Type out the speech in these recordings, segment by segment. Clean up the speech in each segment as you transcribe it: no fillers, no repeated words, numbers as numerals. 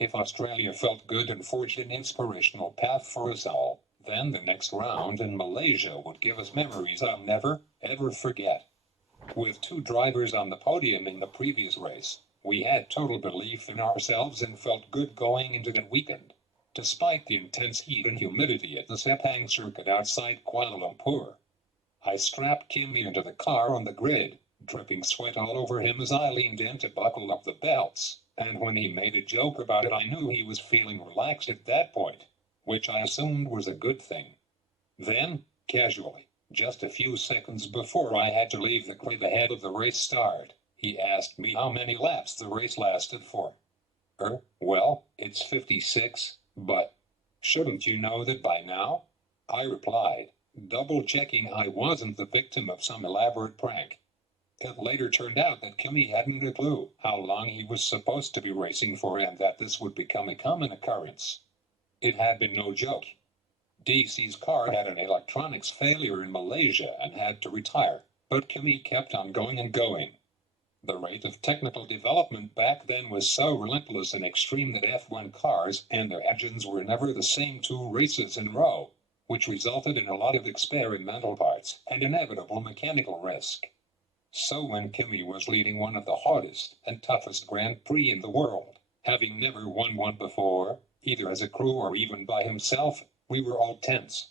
If Australia felt good and forged an inspirational path for us all, then the next round in Malaysia would give us memories I'll never, ever forget. With 2 drivers on the podium in the previous race, we had total belief in ourselves and felt good going into that weekend. Despite the intense heat and humidity at the Sepang circuit outside Kuala Lumpur, I strapped Kimi into the car on the grid, dripping sweat all over him as I leaned in to buckle up the belts, and when he made a joke about it I knew he was feeling relaxed at that point, which I assumed was a good thing. Then, casually, just a few seconds before I had to leave the grid ahead of the race start, he asked me how many laps the race lasted for. Well, it's 56, but shouldn't you know that by now? I replied, double-checking I wasn't the victim of some elaborate prank. It later turned out that Kimi hadn't a clue how long he was supposed to be racing for and that this would become a common occurrence. It had been no joke. DC's car had an electronics failure in Malaysia and had to retire, but Kimi kept on going and going. The rate of technical development back then was so relentless and extreme that F1 cars and their engines were never the same 2 races in a row, which resulted in a lot of experimental parts and inevitable mechanical risk. So when Kimi was leading one of the hottest and toughest Grand Prix in the world, having never won one before, either as a crew or even by himself, we were all tense.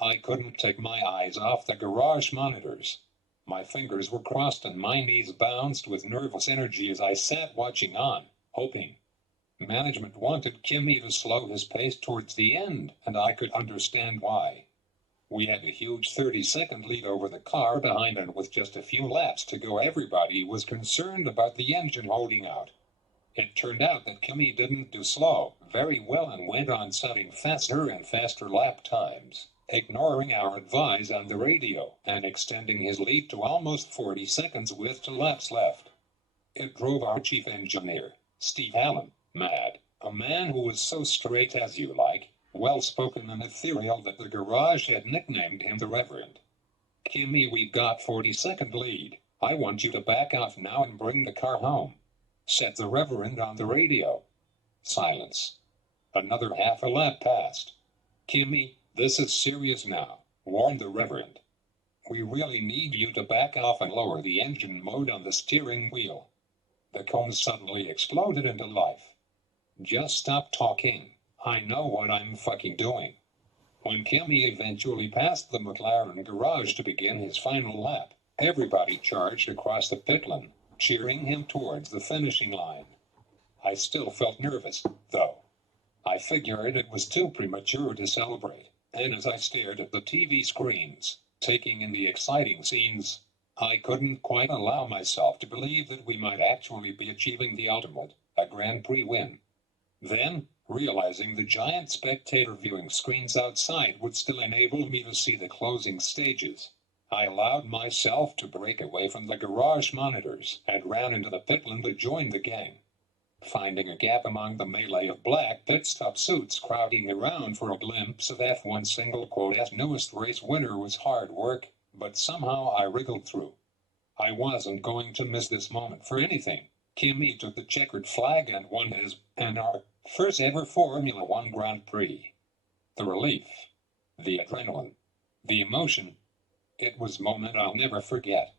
I couldn't take my eyes off the garage monitors. My fingers were crossed and my knees bounced with nervous energy as I sat watching on, hoping. Management wanted Kimi to slow his pace towards the end, and I could understand why. We had a huge 30-second lead over the car behind, and with just a few laps to go everybody was concerned about the engine holding out. It turned out that Kimi didn't do slow very well and went on setting faster and faster lap times, ignoring our advice on the radio and extending his lead to almost 40 seconds with 2 laps left. It drove our chief engineer, Steve Allen, mad, a man who was so straight as you like, well-spoken and ethereal that the garage had nicknamed him the Reverend. Kimi, we've got 40-second lead. I want you to back off now and bring the car home, said the Reverend on the radio. Silence. Another half a lap passed. Kimi, this is serious now, warned the Reverend. We really need you to back off and lower the engine mode on the steering wheel. The cone suddenly exploded into life. Just stop talking. I know what I'm fucking doing. When Kimi eventually passed the McLaren garage to begin his final lap, everybody charged across the pit lane, cheering him towards the finishing line. I still felt nervous, though. I figured it was too premature to celebrate, and as I stared at the TV screens, taking in the exciting scenes, I couldn't quite allow myself to believe that we might actually be achieving the ultimate, a Grand Prix win. Then, realizing the giant spectator viewing screens outside would still enable me to see the closing stages, I allowed myself to break away from the garage monitors and ran into the pit lane to join the gang. Finding a gap among the melee of black pit stop suits crowding around for a glimpse of F1 single quote newest race winner was hard work, but somehow I wriggled through. I wasn't going to miss this moment for anything. Kimi took the checkered flag and won his and our first ever Formula One Grand Prix. The relief, the adrenaline, the emotion, it was a moment I'll never forget.